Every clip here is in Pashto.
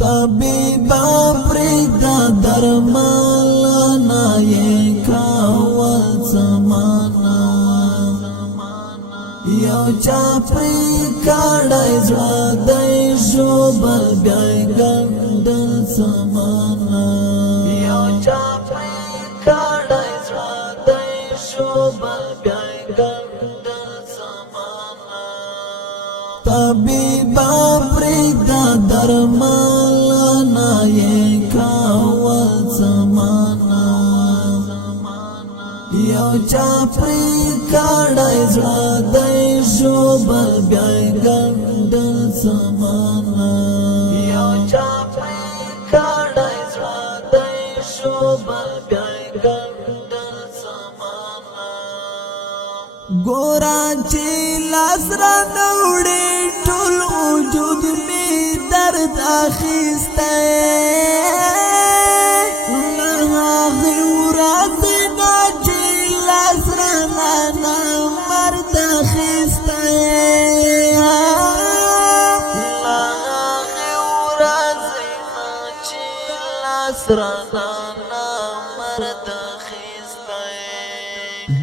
طبيبا پریدا درمالنا یہ کاول زمانا یو چاپری کاڑای زړه دی ژوبل بیای ګندل زمانا یو چاپری کاڑای زړه دی ژوبل بیای ګندل زمانا طبيبا پریدا درمالنا یہ کاول زمانا یو چاپری کاڑای زړه دی ژوبل بیای ګندل زمانا یو چاپری کاڑای زړه دی ژوبل بیای ګندل زمانا ګورا چې لاس را نوړې ټول وجود می درد اخیسته سرانا مرد خیسته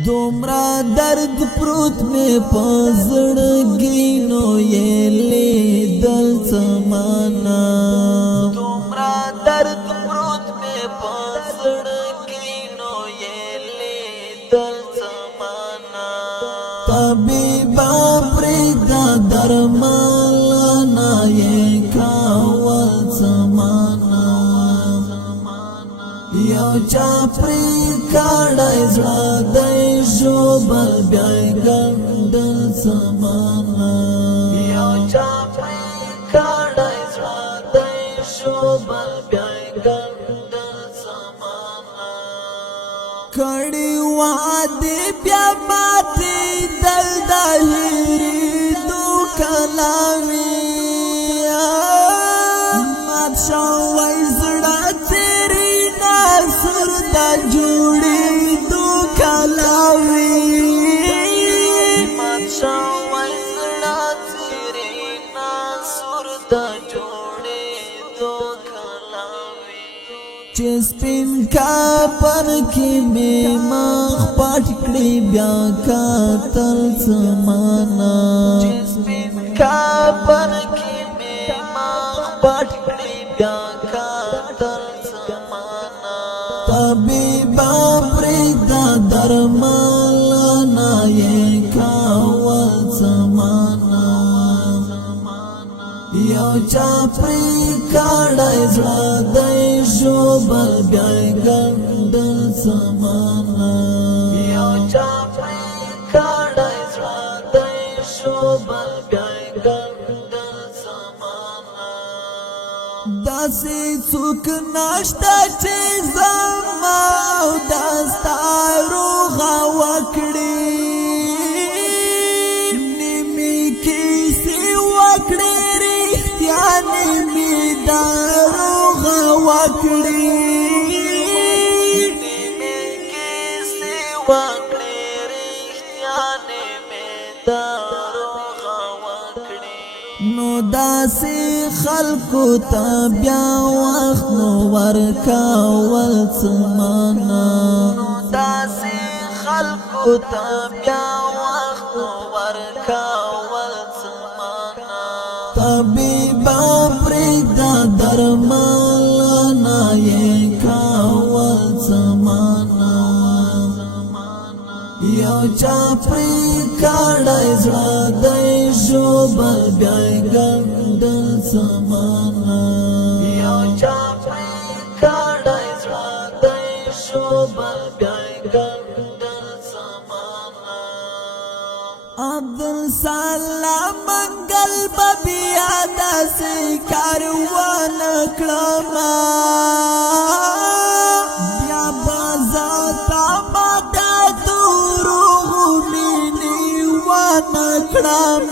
دومرا درد پروت میں پزړګي نو یې لیدل زمانا دومرا درد پروت میں پزړګي نو یې لیدل زمانا طبيبا پریدا درمالنا یې کاول زمانا یو چاپری کاڑای زړه دی ژوبل بیای ګندل زمانا یو چاپری کاڑای زړه دی ژوبل بیای ګندل زمانا کړي وعده بیا ماتې دل دایری دو کلاوی مات شوی زړه سردا جوړې دو کلاوي ماتشا وایزړه تیرې نا سردا جوړې دو کلاوي چې سپین کاپن کې مې مخ پټ کړې بیا کاتل زمانا چې سپین کاپن کې مې مخ پټ کړې بیا کاتل طبيبا پریدا درمالنا یہ کاول زمانا یو چاپری کاڑای زړه دی ژوبل بیای ګندل زمانا یو چاپری کاڑای زړه دی ژوبل بیای ګندل زمانا داسې څوک نشته چې زما او داستا روغه وکړي نیمې کیسې وکړې رښتیا نیمې دا روغه وکړي نیمې کیسې وکړې رښتیا نیمې دا روغه وکړي نو داسې خلقو ته بیا وخت نو ورکول زمانا نو داسې خلقو ته بیا وخت نو ورکول زمانا طبيبا پریدا درمالنا یې کاول زمانا یو چاپری کاڑای زړه دی ژوبل بیای ګندل زمانا یو چاپری کاڑای زړه دی ژوبل بیای ګندل زمانا عبدالسلام منګل بیا داسې کاروان کړم بیا بازاتا ماته دروغ مینې ونه کړم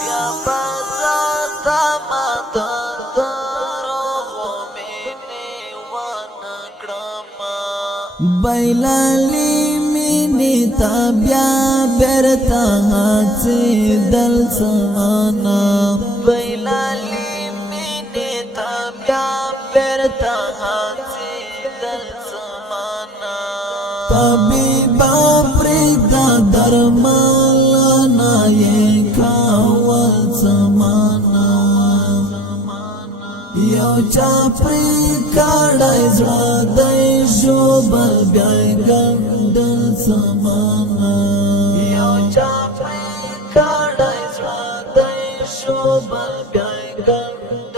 بیا بازاتا ماته دروغ مینې ونه کړم بایللې مینې ته بیا بیرته هڅې دل زمانا بایللې حبیبا پرېږده درملنه یې کول زمانه یو چا پرې کړی زړه دی ژوبل بیا یې ګنډل زمانه یو چا پرې کړی زړه دی ژوبل بیا یې ګنډل